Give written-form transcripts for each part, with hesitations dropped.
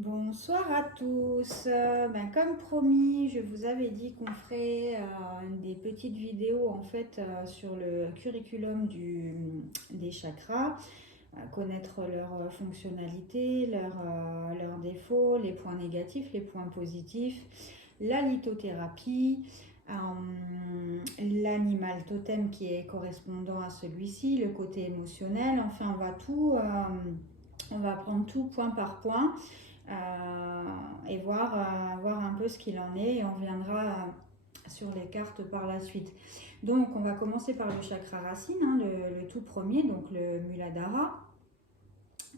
Bonsoir à tous. Comme promis, je vous avais dit qu'on ferait des petites vidéos sur le curriculum des chakras, connaître leurs fonctionnalités, leurs défauts, les points négatifs, les points positifs, la lithothérapie, l'animal totem qui est correspondant à celui-ci, le côté émotionnel. Enfin, on va prendre tout point par point et voir un peu ce qu'il en est, et on reviendra sur les cartes par la suite. Donc on va commencer par le chakra racine, le tout premier, donc le Muladhara,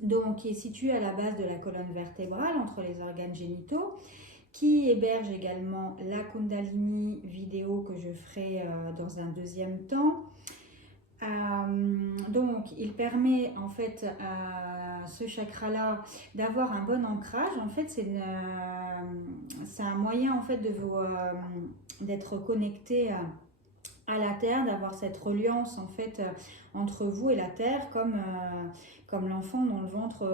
donc qui est situé à la base de la colonne vertébrale entre les organes génitaux, qui héberge également la Kundalini, vidéo que je ferai dans un deuxième temps. Donc il permet en fait à ce chakra là d'avoir un bon ancrage. En fait c'est un moyen en fait d'être connecté à la terre, d'avoir cette reliance en fait entre vous et la terre, comme l'enfant dans le ventre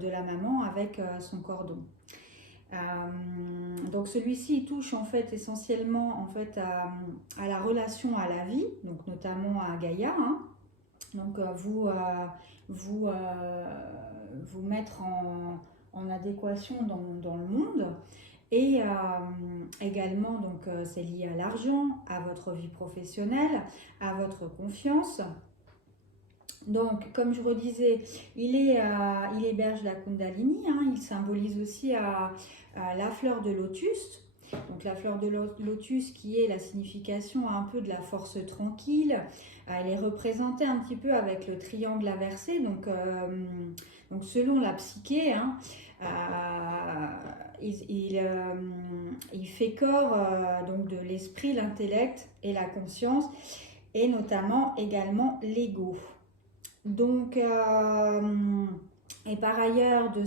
de la maman avec son cordon. Donc celui-ci touche en fait essentiellement à la relation à la vie, donc notamment à Gaïa, donc vous mettre en adéquation dans le monde, et également donc c'est lié à l'argent, à votre vie professionnelle, à votre confiance. Donc, comme je redisais, il héberge la Kundalini, il symbolise aussi la fleur de lotus. Donc, la fleur de lotus qui est la signification un peu de la force tranquille. Elle est représentée un petit peu avec le triangle inversé. Donc selon la psyché, il fait corps donc de l'esprit, l'intellect et la conscience, et notamment également l'ego. Donc, et par ailleurs de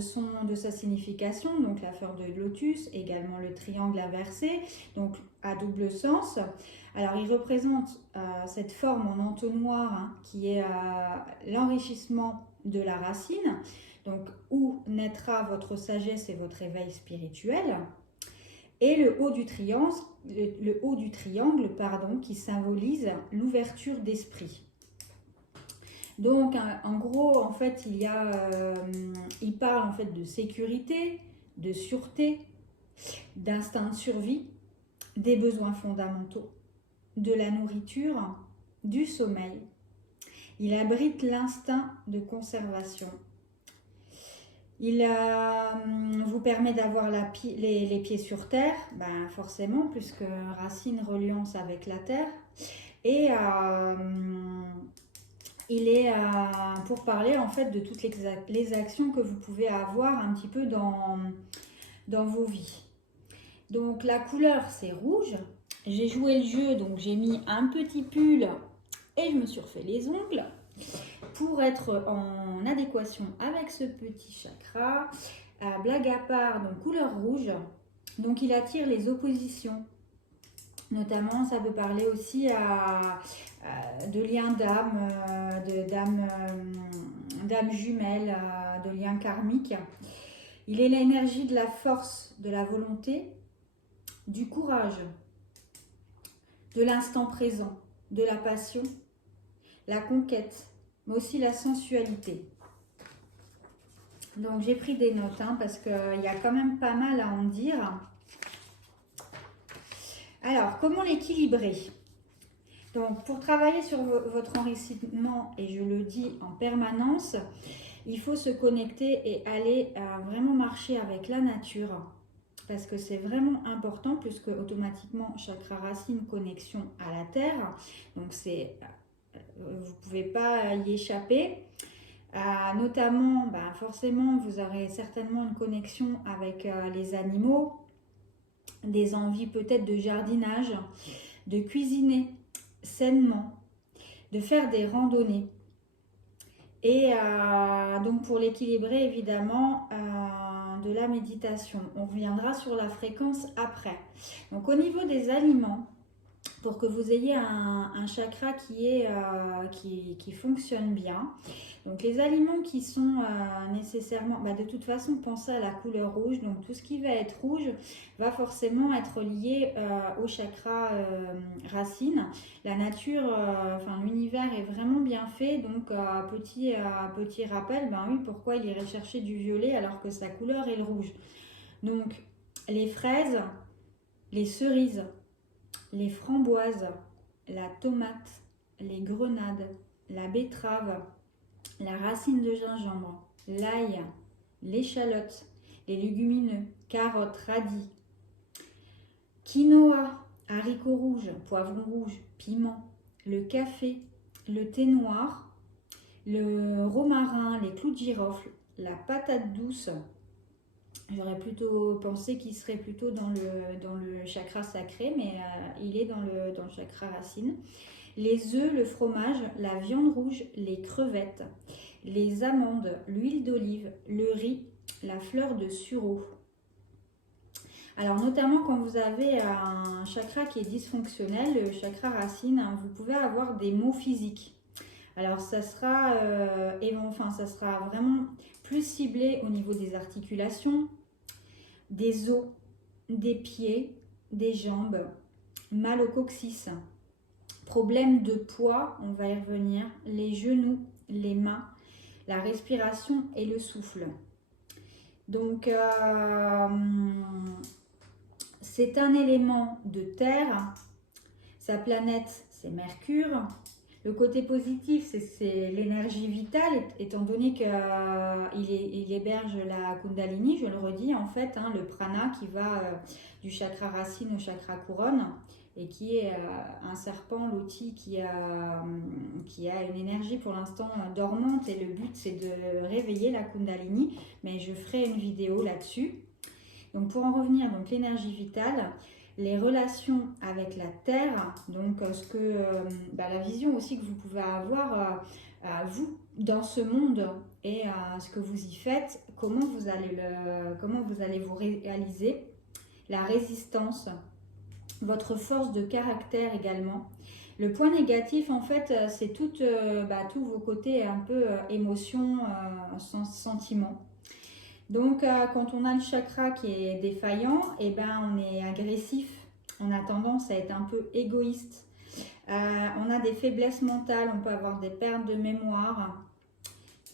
sa signification, donc la fleur de lotus, également le triangle inversé, donc à double sens. Alors il représente cette forme en entonnoir qui est l'enrichissement de la racine, donc où naîtra votre sagesse et votre éveil spirituel. Et le haut du triangle, qui symbolise l'ouverture d'esprit. Donc, en gros, en fait, il parle en fait de sécurité, de sûreté, d'instinct de survie, des besoins fondamentaux, de la nourriture, du sommeil. Il abrite l'instinct de conservation. Il vous permet d'avoir les pieds sur terre, forcément, puisque racine reliance avec la terre. Et il est pour parler en fait de toutes les actions que vous pouvez avoir un petit peu dans vos vies. Donc la couleur c'est rouge. J'ai joué le jeu, donc j'ai mis un petit pull et je me suis refait les ongles pour être en adéquation avec ce petit chakra. Blague à part, donc couleur rouge, donc il attire les oppositions. Notamment, ça peut parler aussi de liens d'âme, d'âme jumelles, de liens karmiques. Il est l'énergie de la force, de la volonté, du courage, de l'instant présent, de la passion, la conquête, mais aussi la sensualité. Donc j'ai pris des notes parce qu'il y a quand même pas mal à en dire. Alors, comment l'équilibrer? Donc, pour travailler sur votre enrichissement, et je le dis en permanence, il faut se connecter et aller vraiment marcher avec la nature, parce que c'est vraiment important, puisque automatiquement, chakra racine, connexion à la terre, donc vous ne pouvez pas y échapper. Notamment, forcément, vous aurez certainement une connexion avec les animaux, des envies peut-être de jardinage, de cuisiner sainement, de faire des randonnées. Et donc pour l'équilibrer, évidemment, de la méditation. On reviendra sur la fréquence après. Donc au niveau des aliments, pour que vous ayez un chakra qui fonctionne bien. Donc les aliments qui sont nécessairement, de toute façon, pensez à la couleur rouge. Donc tout ce qui va être rouge va forcément être lié au chakra racine. La nature, l'univers est vraiment bien fait. Donc petit rappel, oui, pourquoi il irait chercher du violet alors que sa couleur est le rouge. Donc les fraises, les cerises, les framboises, la tomate, les grenades, la betterave, la racine de gingembre, l'ail, l'échalote, les légumineux, carottes, radis, quinoa, haricots rouges, poivrons rouges, piment, le café, le thé noir, le romarin, les clous de girofle, la patate douce. J'aurais plutôt pensé qu'il serait plutôt dans le chakra sacré, mais il est dans le chakra racine. Les œufs, le fromage, la viande rouge, les crevettes, les amandes, l'huile d'olive, le riz, la fleur de sureau. Alors notamment quand vous avez un chakra qui est dysfonctionnel, le chakra racine, vous pouvez avoir des maux physiques. Alors ça sera vraiment plus ciblé au niveau des articulations, des os, des pieds, des jambes, mal au coccyx, problème de poids, on va y revenir, les genoux, les mains, la respiration et le souffle. Donc c'est un élément de terre, sa planète c'est Mercure. Le côté positif, c'est l'énergie vitale, étant donné qu'il héberge la Kundalini, je le redis, en fait, le prana qui va du chakra racine au chakra couronne, et qui est un serpent loti qui a une énergie pour l'instant dormante, et le but c'est de réveiller la Kundalini, mais je ferai une vidéo là-dessus. Donc pour en revenir, donc l'énergie vitale, les relations avec la terre, donc la vision aussi que vous pouvez avoir vous dans ce monde et ce que vous y faites, comment vous allez vous réaliser, la résistance, votre force de caractère également. Le point négatif en fait c'est tous vos côtés un peu émotions, sentiments. Donc, quand on a le chakra qui est défaillant, on est agressif, on a tendance à être un peu égoïste, on a des faiblesses mentales, on peut avoir des pertes de mémoire,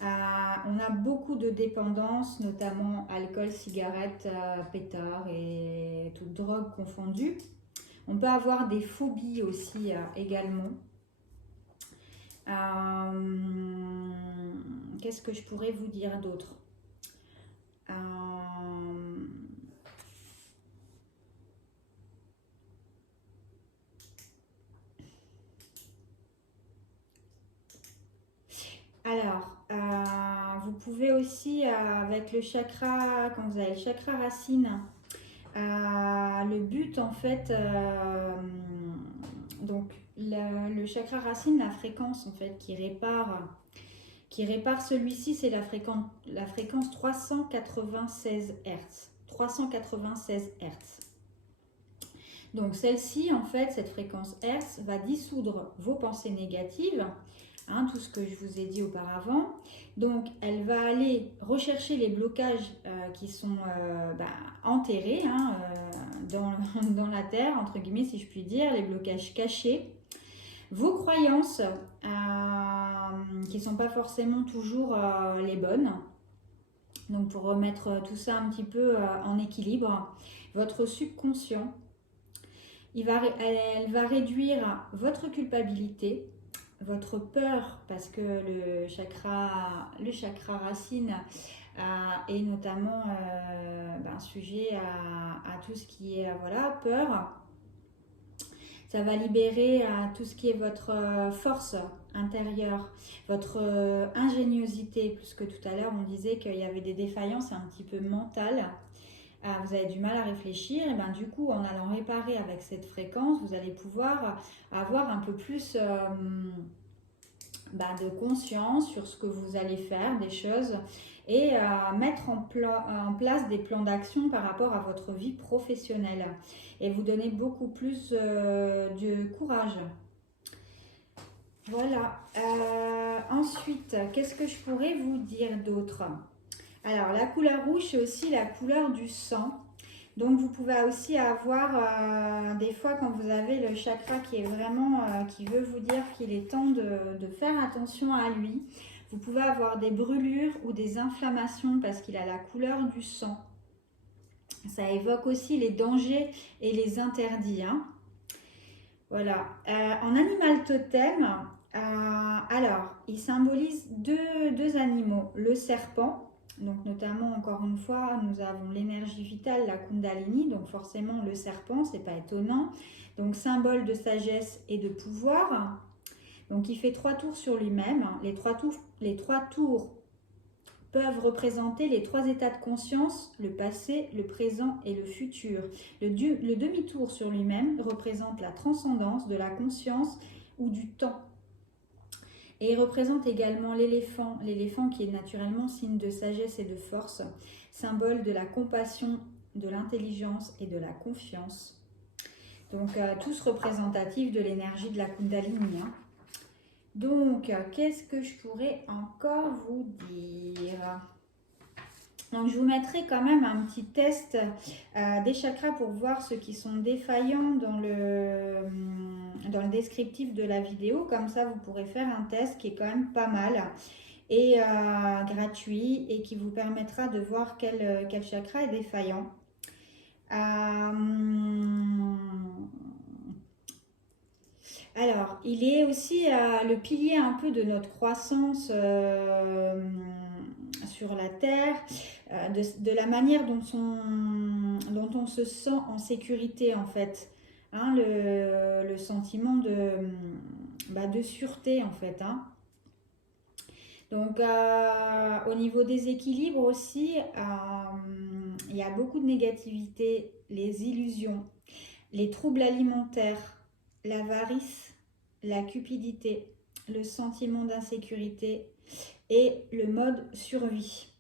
on a beaucoup de dépendance, notamment alcool, cigarettes, pétard et toute drogue confondue. On peut avoir des phobies aussi également. Qu'est-ce que je pourrais vous dire d'autre ? Alors, vous pouvez aussi, avec le chakra, quand vous avez le chakra racine, le but en fait, donc le chakra racine, la fréquence en fait qui répare celui-ci, c'est la fréquence 396 Hz. 396 Hz. Donc celle-ci, en fait, cette fréquence Hertz va dissoudre vos pensées négatives, tout ce que je vous ai dit auparavant. Donc elle va aller rechercher les blocages qui sont enterrés dans la terre, entre guillemets, si je puis dire, les blocages cachés. Vos croyances qui ne sont pas forcément toujours les bonnes. Donc pour remettre tout ça un petit peu en équilibre, votre subconscient, elle va réduire votre culpabilité, votre peur, parce que le chakra racine est notamment sujet à tout ce qui est peur. Ça va libérer tout ce qui est votre force intérieure, votre ingéniosité, puisque tout à l'heure on disait qu'il y avait des défaillances un petit peu mentales. Vous avez du mal à réfléchir, et du coup en allant réparer avec cette fréquence, vous allez pouvoir avoir un peu plus de conscience sur ce que vous allez faire, des choses, et mettre en place des plans d'action par rapport à votre vie professionnelle et vous donner beaucoup plus de courage. Voilà. Ensuite, qu'est-ce que je pourrais vous dire d'autre? Alors, la couleur rouge, c'est aussi la couleur du sang. Donc, vous pouvez aussi avoir des fois quand vous avez le chakra qui est vraiment, qui veut vous dire qu'il est temps de faire attention à lui. Vous pouvez avoir des brûlures ou des inflammations parce qu'il a la couleur du sang. Ça évoque aussi les dangers et les interdits, hein. Voilà. En animal totem, alors, il symbolise deux animaux. Le serpent, donc notamment, encore une fois, nous avons l'énergie vitale, la Kundalini, donc forcément le serpent, c'est pas étonnant. Donc, symbole de sagesse et de pouvoir. Donc, il fait 3 tours sur lui-même. Les trois tours peuvent représenter les 3 états de conscience, le passé, le présent et le futur. Le demi-tour sur lui-même représente la transcendance de la conscience ou du temps. Et il représente également l'éléphant qui est naturellement signe de sagesse et de force, symbole de la compassion, de l'intelligence et de la confiance. Donc tous représentatifs de l'énergie de la Kundalini, hein. Donc, qu'est-ce que je pourrais encore vous dire? Donc, je vous mettrai quand même un petit test des chakras pour voir ceux qui sont défaillants dans le descriptif de la vidéo. Comme ça, vous pourrez faire un test qui est quand même pas mal et gratuit et qui vous permettra de voir quel chakra est défaillant. Alors, il est aussi le pilier un peu de notre croissance sur la Terre, de la manière dont on se sent en sécurité en fait. Hein, le sentiment de sûreté en fait. Hein. Donc, au niveau des équilibres aussi, il y a beaucoup de négativité, les illusions, les troubles alimentaires, l'avarice, la cupidité, le sentiment d'insécurité et le mode survie.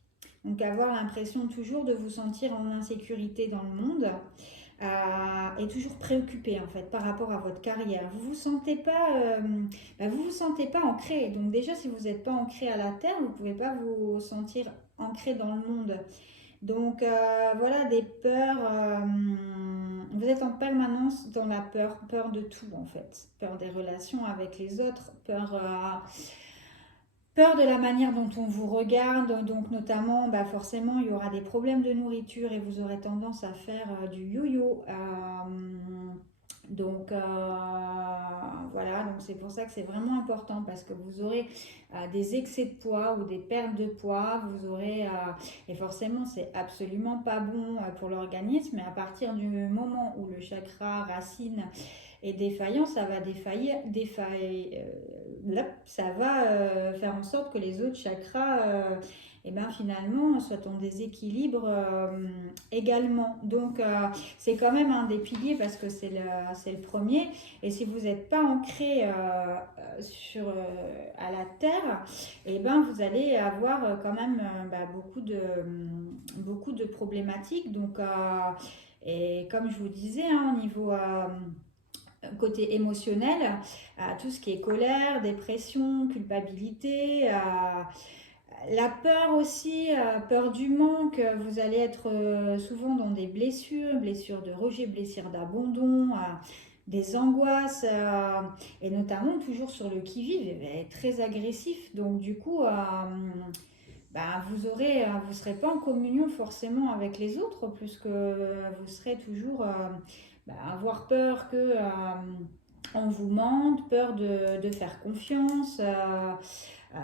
Donc avoir l'impression toujours de vous sentir en insécurité dans le monde et toujours préoccupé en fait par rapport à votre carrière. Vous vous sentez pas ancré. Donc déjà si vous n'êtes pas ancré à la terre, vous pouvez pas vous sentir ancré dans le monde. Donc voilà des peurs, vous êtes en permanence dans la peur de tout en fait, peur des relations avec les autres, peur de la manière dont on vous regarde, donc notamment forcément il y aura des problèmes de nourriture et vous aurez tendance à faire du yo-yo. Donc voilà, donc c'est pour ça que c'est vraiment important parce que vous aurez des excès de poids ou des pertes de poids, vous aurez, et forcément c'est absolument pas bon pour l'organisme, mais à partir du moment où le chakra racine est défaillant, ça va ça va faire en sorte que les autres chakras finalement soient en déséquilibre également. Donc c'est quand même un des piliers parce que c'est le premier. Et si vous n'êtes pas ancré à la terre, vous allez avoir quand même beaucoup de problématiques. Donc, et comme je vous disais, hein, au niveau côté émotionnel, tout ce qui est colère, dépression, culpabilité, la peur aussi, peur du manque, vous allez être souvent dans des blessures de rejet, blessures d'abandon, des angoisses, et notamment toujours sur le qui-vive, très agressif. Donc du coup, vous serez pas en communion forcément avec les autres, puisque vous serez toujours avoir peur que on vous mente, peur de faire confiance.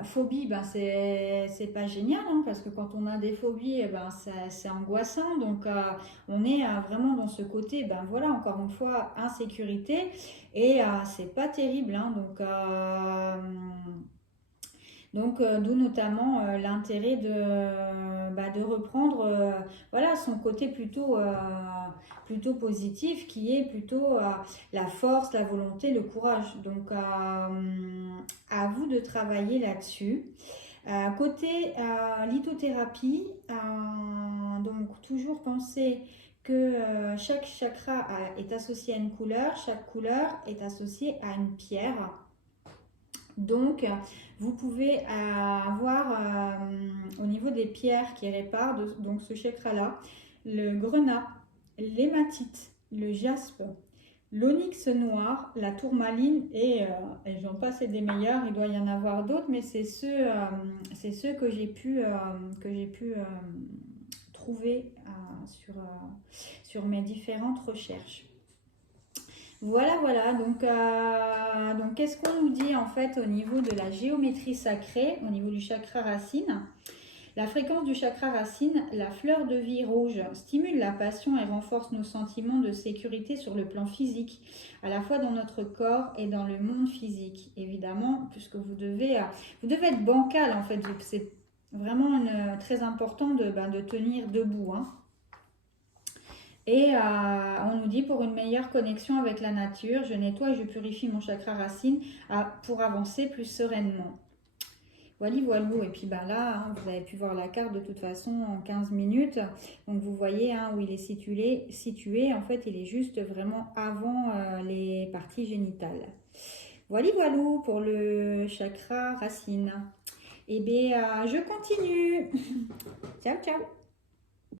Phobie, c'est pas génial, hein, parce que quand on a des phobies, c'est angoissant. Donc, on est vraiment dans ce côté, voilà, encore une fois, insécurité. Et c'est pas terrible, hein, donc, d'où notamment l'intérêt de reprendre voilà, son côté plutôt positif qui est plutôt la force, la volonté, le courage. Donc, à vous de travailler là-dessus. Côté lithothérapie, donc toujours penser que chaque chakra est associé à une couleur, chaque couleur est associée à une pierre. Donc, vous pouvez avoir au niveau des pierres qui réparent donc ce chakra-là, le grenat, l'hématite, le jaspe, l'onyx noir, la tourmaline et j'en passe et des meilleurs, il doit y en avoir d'autres, mais c'est ceux que j'ai pu trouver sur mes différentes recherches. Voilà, donc qu'est-ce qu'on nous dit en fait au niveau de la géométrie sacrée, au niveau du chakra racine? La fréquence du chakra racine, la fleur de vie rouge, stimule la passion et renforce nos sentiments de sécurité sur le plan physique, à la fois dans notre corps et dans le monde physique, évidemment, puisque vous devez être bancal en fait, c'est vraiment très important de tenir debout, hein. Et on nous dit pour une meilleure connexion avec la nature, je nettoie et je purifie mon chakra racine pour avancer plus sereinement. Voilà. Et puis là, hein, vous avez pu voir la carte de toute façon en 15 minutes. Donc vous voyez où il est situé. En fait, il est juste vraiment avant les parties génitales. Voilà pour le chakra racine. Et bien, je continue. Ciao.